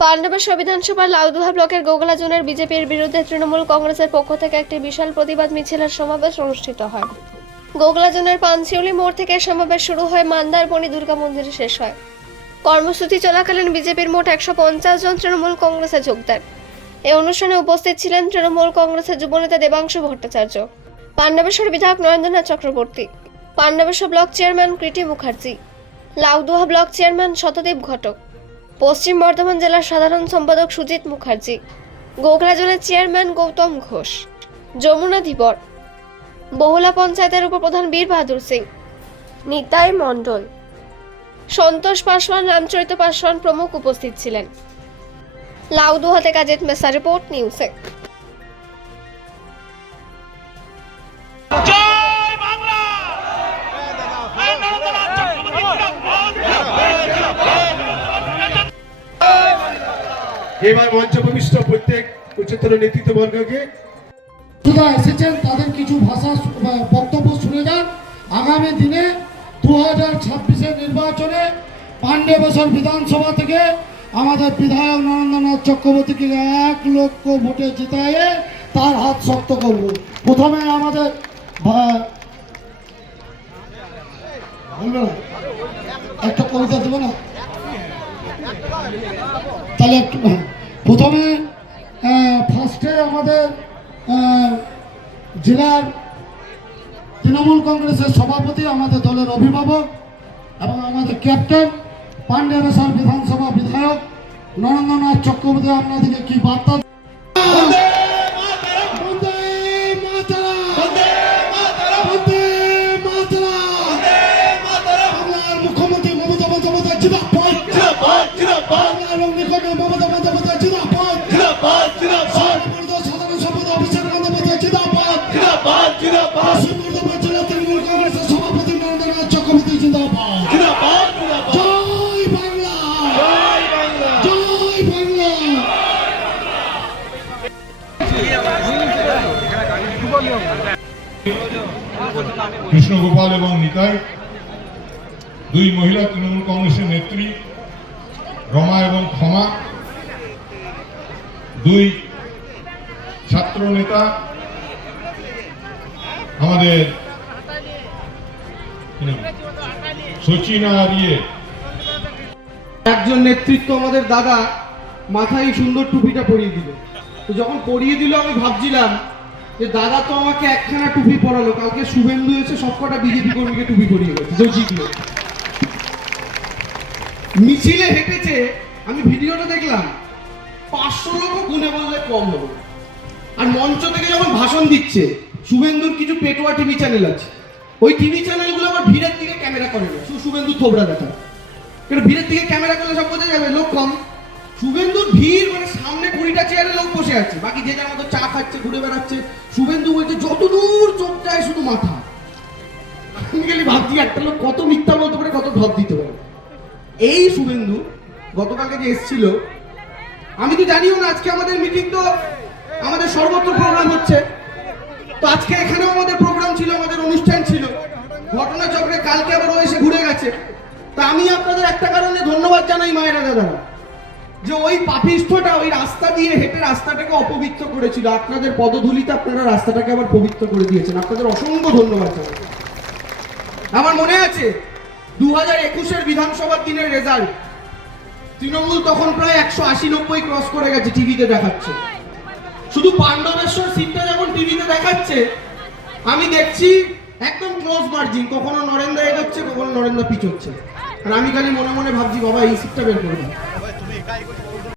পাণ্ডবেশ্বর বিধানসভার লাউদুহা ব্লকের গোগলা জোনের বিজেপির বিরুদ্ধে তৃণমূল কংগ্রেসের পক্ষ থেকে একটি বিশাল প্রতিবাদ মিছিলের সমাবেশ অনুষ্ঠিত হয়। গোগলা জোনের পানশিউলি মোড় থেকে সমাবেশ শুরু হয় মান্দারবনি দুর্গা মন্দিরে শেষ হয়। কর্মসূচি চলাকালীন বিজেপির মোট একশো পঞ্চাশ জন তৃণমূল কংগ্রেসে যোগ দেন। এই অনুষ্ঠানে উপস্থিত ছিলেন তৃণমূল কংগ্রেসের যুবনেতা দেবাংশু ভট্টাচার্য, পাণ্ডবেশ্বর বিধায়ক Narendranath Chakraborty, Pandabeswar block chairman Kriti Mukherjee Laudoha block chairman Satadip Ghatak, পশ্চিম বর্ধমান জেলার সাধারণ সম্পাদক সুজিত মুখার্জি গোগলা জেলার চেয়ারম্যান গৌতম ঘোষ, যমুনা ধীবর, বহুলা পঞ্চায়েতের উপপ্রধান বীর বাহাদুর সিং, নিতাই মণ্ডল, সন্তোষ পাসওয়ান, রামচরিত পাসওয়ান প্রমুখ উপস্থিত ছিলেন। লাউদুহা থেকে অজিত মেসা রিপোর্ট, নিউজে এবার মঞ্চ ভূমিষ্ঠ প্রত্যেক উচ্চতর নেতৃত্ববর্গকে যারা এসেছেন, তাদের কিছু ভাষা বক্তব্য শুনে যান। আগামী দিনে দু হাজার ছাব্বিশের নির্বাচনে পাণ্ডবেশ্বর বিধানসভা থেকে আমাদের বিধায়ক নরেন্দ্রনাথ চক্রবর্তীকে এক লক্ষ ভোটে জিতাইয়ে তার হাত শক্ত করব। প্রথমে আমাদের একটা কবিতা না? তাহলে। প্রথমে ফার্স্টে আমাদের জেলার তৃণমূল কংগ্রেসের সভাপতি, আমাদের দলের অভিভাবক এবং আমাদের ক্যাপ্টেন পাণ্ডবেশ্বর বিধানসভা বিধায়ক নরেন্দ্রনাথ চক্রবর্তী, আপনাদেরকে কি বার্তা কৃষ্ণগোপাল এবং নিতাই দুই মহিলা তৃণমূল কংগ্রেসের নেত্রী রমা এবং ক্ষমা দুই ছাত্র নেতা আমাদের একজন নেতৃত্ব আমাদের দাদা মাথায় সুন্দর টুপিটা পরিয়ে দিল। তো যখন পরিয়ে দিল, আমি ভাবছিলাম যে দাদা তো আমাকে একখানা টুপি পরালো। কালকে শুভেন্দু এসে সবকটা বিজেপি কর্মীকে টুপি পরিয়ে গেছে মিছিলে হেঁটেছে, আমি ভিডিওটা দেখলাম, পাঁচশো লোক গুনে বললে কম হবে। আর মঞ্চ থেকে যখন ভাষণ দিচ্ছে শুভেন্দুর কিছু পেটোয়া টিভি চ্যানেল আছে। ওই টিভি চ্যানেলগুলো আবার ভিড়ের দিকে ক্যামেরা করে না। শুভেন্দু থোবড়া দেখা। কিন্তু ভিড়ের দিকে ক্যামেরা করলে সব বোঝা যাবে, লোক কম। শুভেন্দুর ভিড় মানে সামনে কুড়িটা চেয়ারে লোক বসে আছে। বাকি যে যার মতো চা খাচ্ছে, ঘুরে বেড়াচ্ছে। শুভেন্দু বলছে, যত দূর চোখ যায় শুধু মাথা। আমি খালি ভাবছি, একটা লোক কত মিথ্যা বলতে পারে, কত ঢপ দিতে পারে। এই শুভেন্দু গতকালকে যে এসেছিল, আমি তো জানিও না, আজকে আমাদের মিটিং তো আমাদের সর্বত্র প্রোগ্রাম হচ্ছে। তো আজকে এখানেও আমাদের প্রোগ্রাম ছিল, আমাদের অনুষ্ঠান ছিল। ঘটনাচক্রে কালকে আবার এসে ঘুরে গেছে। তা আমি আপনাদের একটা কারণে ধন্যবাদ জানাই মায়েরা দাদারা, যে ওই পাপিষ্ঠটা ওই রাস্তা দিয়ে হেঁটে রাস্তাটাকে অপবিত্র করেছিল। আপনাদের পদধূলিতে আপনারা রাস্তাটাকে আবার পবিত্র করে দিয়েছেন। আপনাদের অসংখ্য ধন্যবাদ আমার মনে আছে দু হাজার একুশের বিধানসভার দিনের রেজাল্ট তৃণমূল তখন প্রায় একশো আশি নব্বই ক্রস করে গেছে টিভিতে দেখাচ্ছে। শুধু পাণ্ডবেশ্বর সিটটা যখন টিভিতে দেখাচ্ছে, আমি দেখছি একদম ক্লোজ মার্জিন কখনো নরেন্দ্র এগোচ্ছে, কখনো নরেন্দ্র পিছোচ্ছে আর আমি খালি মনে মনে ভাবছি, বাবা, এই সিটটা বের করব